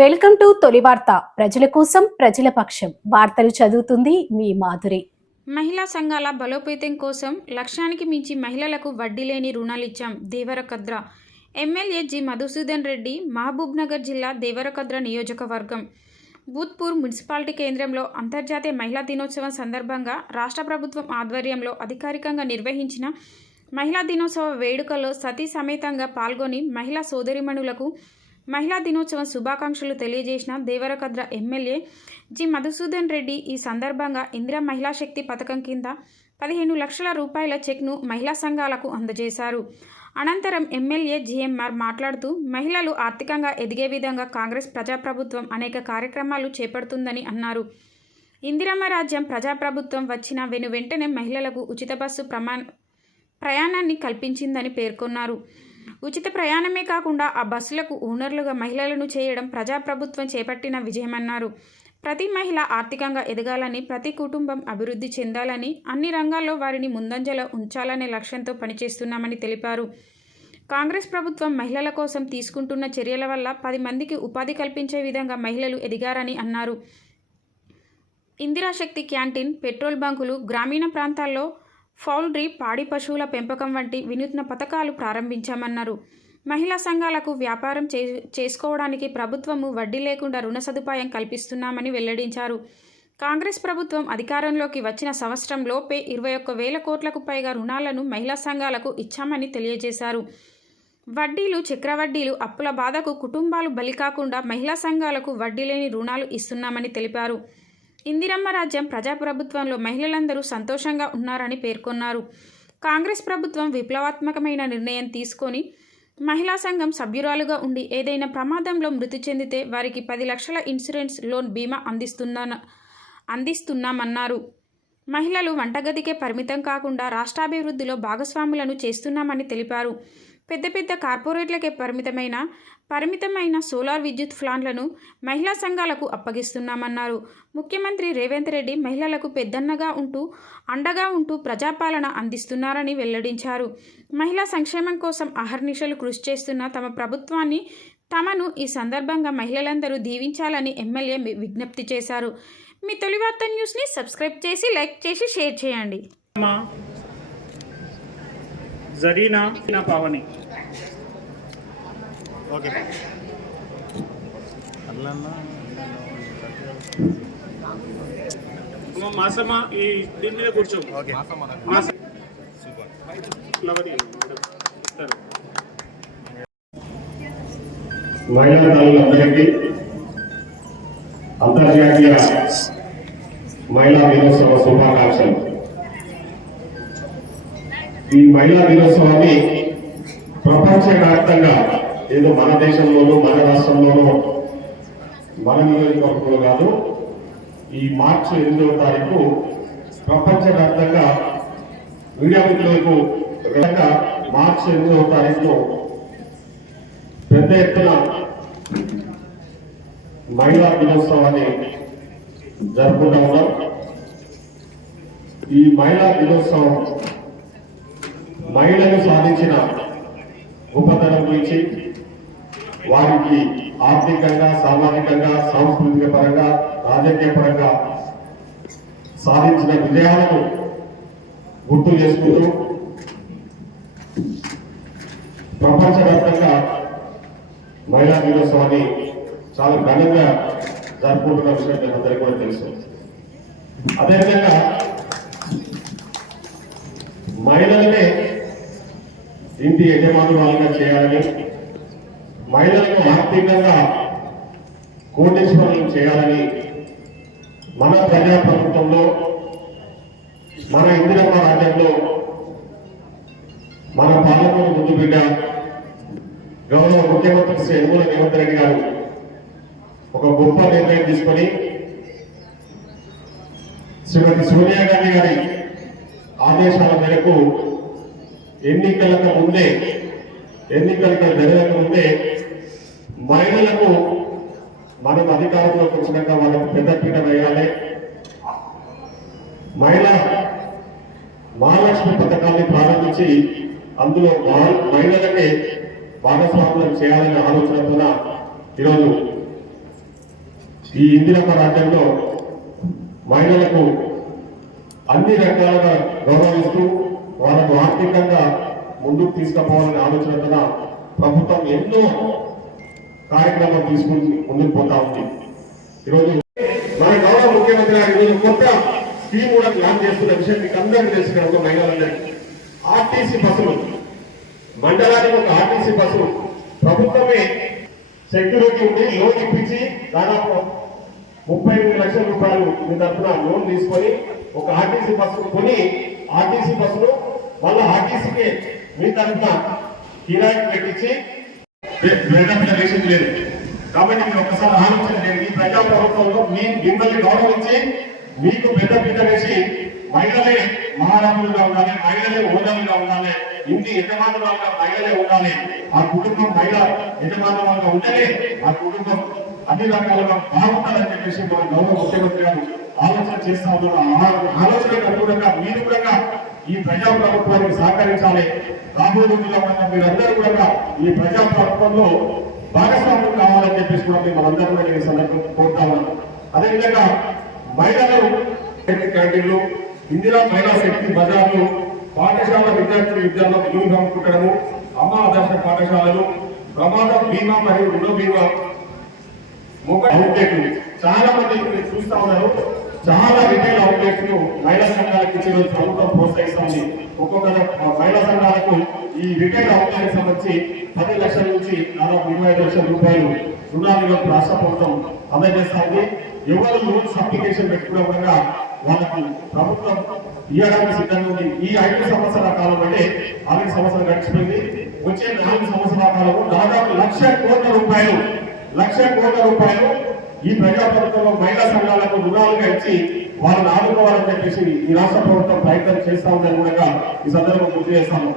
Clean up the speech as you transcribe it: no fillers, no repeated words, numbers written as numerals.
Welcome to తొలి వార్త. ప్రజల కోసం ప్రజల పక్షం. వార్తలు చదువుతుంది మీ మాధురి. మహిళా సంఘాల బలోపేతం కోసం లక్ష్యానికి మించి మహిళలకు వడ్డీ లేని రుణాలిచ్చాం. దేవరకద్ర ఎమ్మెల్యే జి మధుసూదన్ రెడ్డి, మహబూబ్నగర్ జిల్లా దేవరకద్ర నియోజకవర్గం భూత్పూర్ మున్సిపాలిటీ కేంద్రంలో అంతర్జాతీయ మహిళా దినోత్సవం సందర్భంగా రాష్ట్ర ప్రభుత్వం ఆధ్వర్యంలో అధికారికంగా నిర్వహించిన మహిళా దినోత్సవ వేడుకల్లో సతీ సమేతంగా పాల్గొని మహిళా సోదరిమణులకు మహిళా దినోత్సవం శుభాకాంక్షలు తెలియజేసిన దేవరకద్ర ఎమ్మెల్యే జి మధుసూదన్ రెడ్డి ఈ సందర్భంగా ఇందిరా మహిళా శక్తి పథకం కింద 15 లక్షల రూపాయల చెక్ను మహిళా సంఘాలకు అందజేశారు. అనంతరం ఎమ్మెల్యే జిఎంఆర్ మాట్లాడుతూ మహిళలు ఆర్థికంగా ఎదిగే విధంగా కాంగ్రెస్ ప్రజాప్రభుత్వం అనేక కార్యక్రమాలు చేపడుతుందని అన్నారు. ఇందిరమ్మ రాజ్యం ప్రజాప్రభుత్వం వచ్చిన వెంటనే మహిళలకు ఉచిత బస్సు ప్రయాణాన్ని కల్పించిందని పేర్కొన్నారు. ఉచిత ప్రయాణమే కాకుండా ఆ బస్సులకు ఓనర్లుగా మహిళలను చేయడం ప్రజాప్రభుత్వం చేపట్టిన విజయమన్నారు. ప్రతి మహిళ ఆర్థికంగా ఎదగాలని, ప్రతి కుటుంబం అభివృద్ధి చెందాలని, అన్ని రంగాల్లో వారిని ముందంజలో ఉంచాలనే లక్ష్యంతో పనిచేస్తున్నామని తెలిపారు. కాంగ్రెస్ ప్రభుత్వం మహిళల కోసం తీసుకుంటున్న చర్యల వల్ల 10 మందికి ఉపాధి కల్పించే విధంగా మహిళలు ఎదిగారని అన్నారు. ఇందిరాశక్తి క్యాంటీన్, పెట్రోల్ బంకులు, గ్రామీణ ప్రాంతాల్లో పౌల్ట్రీ, పాడి పశువుల పెంపకం వంటి వినూత్న పథకాలు ప్రారంభించామన్నారు. మహిళా సంఘాలకు వ్యాపారం చేసుకోవడానికి ప్రభుత్వము వడ్డీ లేకుండా రుణ సదుపాయం కల్పిస్తున్నామని వెల్లడించారు. కాంగ్రెస్ ప్రభుత్వం అధికారంలోకి వచ్చిన సంవత్సరంలోపే 21,000 కోట్లకు పైగా రుణాలను మహిళా సంఘాలకు ఇచ్చామని తెలియజేశారు. వడ్డీలు, చక్రవడ్డీలు, అప్పుల బాధకు కుటుంబాలు బలి కాకుండా మహిళా సంఘాలకు వడ్డీ లేని రుణాలు ఇస్తున్నామని తెలిపారు. ఇందిరమ్మ రాజ్యం ప్రజాప్రభుత్వంలో మహిళలందరూ సంతోషంగా ఉన్నారని పేర్కొన్నారు. కాంగ్రెస్ ప్రభుత్వం విప్లవాత్మకమైన నిర్ణయం తీసుకొని మహిళా సంఘం సభ్యురాలుగా ఉండి ఏదైనా ప్రమాదంలో మృతి చెందితే వారికి 10 లక్షల ఇన్సూరెన్స్ లోన్ బీమా అందిస్తున్నామన్నారు. మహిళలు వంటగదికే పరిమితం కాకుండా రాష్ట్రాభివృద్ధిలో భాగస్వాములను చేస్తున్నామని తెలిపారు. పెద్ద పెద్ద కార్పొరేట్లకే పరిమితమైన సోలార్ విద్యుత్ ప్లాంట్లను మహిళా సంఘాలకు అప్పగిస్తున్నామన్నారు. ముఖ్యమంత్రి రేవంత్ రెడ్డి మహిళలకు పెద్దన్నగా అండగా ఉంటూ ప్రజాపాలన అందిస్తున్నారని వెల్లడించారు. మహిళా సంక్షేమం కోసం అహర్నిశలు కృషి చేస్తున్న తమ ప్రభుత్వాన్ని, తమను ఈ సందర్భంగా మహిళలందరూ దీవించాలని ఎమ్మెల్యే విజ్ఞప్తి చేశారు. మీ తొలి వార్త న్యూస్ని సబ్స్క్రైబ్ చేసి, లైక్ చేసి, షేర్ చేయండి. జరీనా పావని ఓకే మాసమ్మ ఈ దీని మీద కూర్చో. మహిళలందరికీ అంతర్జాతీయ మహిళా దినోత్సవ శుభాకాంక్షలు. ఈ మహిళా దినోత్సవాన్ని ప్రపంచవ్యాప్తంగా ఏదో మన దేశంలోనూ, మన రాష్ట్రంలోనూ, మన నియోజకవర్గంలో కాదు, ఈ మార్చి 8వ తారీఖు ప్రపంచవ్యాప్తంగా మీడియా మిత్రులకు మార్చి 8వ తారీఖు పెద్ద ఎత్తున మహిళా దినోత్సవాన్ని జరుపుకుంటా ఉన్నాం. ఈ మహిళా దినోత్సవం మహిళలు సాధించిన గొప్పతనం గురించి, వారికి ఆర్థికంగా, సామాజికంగా, సాంస్కృతిక పరంగా, రాజకీయ పరంగా సాధించిన విజయాలను గుర్తు చేసుకుంటూ ప్రపంచవ్యాప్తంగా మహిళా దినోత్సవాన్ని చాలా ఘనంగా జరుపుకుంటున్న విషయం మీకు అందరికీ కూడా తెలుసు. అదేవిధంగా మహిళలనే ఇంటి యజమానురాలుగా చేయాలని, మహిళలకు ఆర్థికంగా కోటీశ్వరులను చేయాలని మన ప్రజాప్రభుత్వంలో, మన ఇందిరమ్మ రాజ్యంలో మన పాలకులు ముందు బిడ్డ గౌరవ ముఖ్యమంత్రి శ్రీ యనమల రేవంత్ రెడ్డి గారు ఒక గొప్ప నిర్ణయం తీసుకొని శ్రీమతి సోనియా గాంధీ గారి ఆదేశాల మేరకు ఎన్నికలకు జరగక ముందే మహిళలకు మనం అధికారంలోకి వచ్చినాక వాళ్ళకు పెద్దపీట వేయాలి, మహిళా మహాలక్ష్మి పథకాన్ని ప్రారంభించి అందులో మహిళలకే భాగస్వామ్యం చేయాలనే ఆలోచనతో ఈరోజు ఈ ఇందిరమ్మ రాజ్యంలో మహిళలకు అన్ని రకాలుగా గౌరవిస్తూ వాళ్ళకు ఆర్థికంగా ముందుకు తీసుకుపోవాలనే ఆలోచనగా ప్రభుత్వం ఎన్నో కార్యక్రమాలు తీసుకుని ముందుకు పోతా ఉంది. ఈరోజు మన గౌరవ ముఖ్యమంత్రి గారు ఈరోజు కొత్త స్కీమ్ కూడా లాంచ్ చేస్తున్న విషయం మీకు అందరికీ తెలిసిన ఒక మహిళలందరికీ ఆర్టీసీ బస్సులు, మండలానికి ఒక ఆర్టీసీ బస్సు ప్రభుత్వమే సెక్యూరిటీ ఉండి లోన్ ఇప్పించి దాదాపు 38 లక్షల రూపాయలు మీ తరఫున లోన్ తీసుకొని ఒక ఆర్టీసీ బస్సును కొని ఆర్టీసీ బస్సును మళ్ళీ ఆర్టీసీకి మీ తరఫున కిరాయికి పెట్టించి వేసింది లేదు. కాబట్టి మీరు ఒకసారి ఆలోచన చేయండి. ఈ ప్రజా ప్రభుత్వంలో మిమ్మల్ని గౌరవించి మీకు పెద్ద పీట వేసి మహిళలే మహారాజులుగా ఉండాలి, మహిళలే ఓనర్లుగా ఉండాలి, ఇంటి యజమానులుగా మహిళలే ఉండాలి, ఆ కుటుంబం మహిళ యజమానులుగా ఉంటేనే ఆ కుటుంబం అన్ని రకాలుగా బాగుంటారని చెప్పేసి మన గౌరవ ముఖ్యమంత్రి గారు ఆలోచన చేస్తా ఉన్నారు. ఆలోచనకు అనుగుణంగా మీరు కూడా ఈ ప్రజా ప్రభుత్వానికి సహకరించాలి. రాబోయే రోజుల్లో మీరందరూ కూడా ఈ ప్రజా ప్రభుత్వంలో భాగస్వామ్యం కావాలని చెప్పేసి కూడా మనందరూ కూడా ఈ సందర్భంగా కోరుతా ఉన్నాను. అదేవిధంగా మహిళలు క్యాంటీన్లు, ఇందిరా మహిళా శక్తి బజార్లు, పాఠశాల విద్యార్థులకు యూనిఫామ్ కుట్టడము, అమ్మ ఆదర్శ పాఠశాలలు, ప్రమాద బీమా మరియు రుణ బీమా, మొబైల్ అవుట్లెట్లు చాలా మంది మీరు చూస్తా ఉన్నారు. చాలా రిటైల్ అవుట్లెట్స్ ను మహిళా సంఘాలకు ఇచ్చిన ప్రభుత్వం ప్రోత్సహిస్తుంది. ఒక్కొక్క మహిళా సంఘాలకు ఈ రిటైల్ అవుట్లెట్ సంబంధించి 10 లక్షల నుంచి దాదాపు 25 లక్షల రూపాయలు రుణాలు రాష్ట్ర ప్రభుత్వం అందజేస్తా ఉంది. ఎవరు లోన్స్ అప్లికేషన్ పెట్టుకోవడంగా వాళ్ళకు ప్రభుత్వం ఇవ్వడానికి సిద్ధంగా ఉంది. ఈ 5 సంవత్సరాల కాలం అంటే 6 సంవత్సరాలు గడిచిపోయింది. వచ్చే 4 సంవత్సరాల కాలంలో దాదాపు 1,00,00,000 కోట్ల ఈ ప్రజా ప్రభుత్వంలో మహిళా సంఘాలకు రుణాలుగా ఇచ్చి వాళ్ళని ఆదుకోవాలని చెప్పేసి ఈ రాష్ట్ర ప్రభుత్వం ప్రయత్నం చేస్తా ఉందని కూడా ఈ సందర్భంగా గుర్తు చేస్తాము.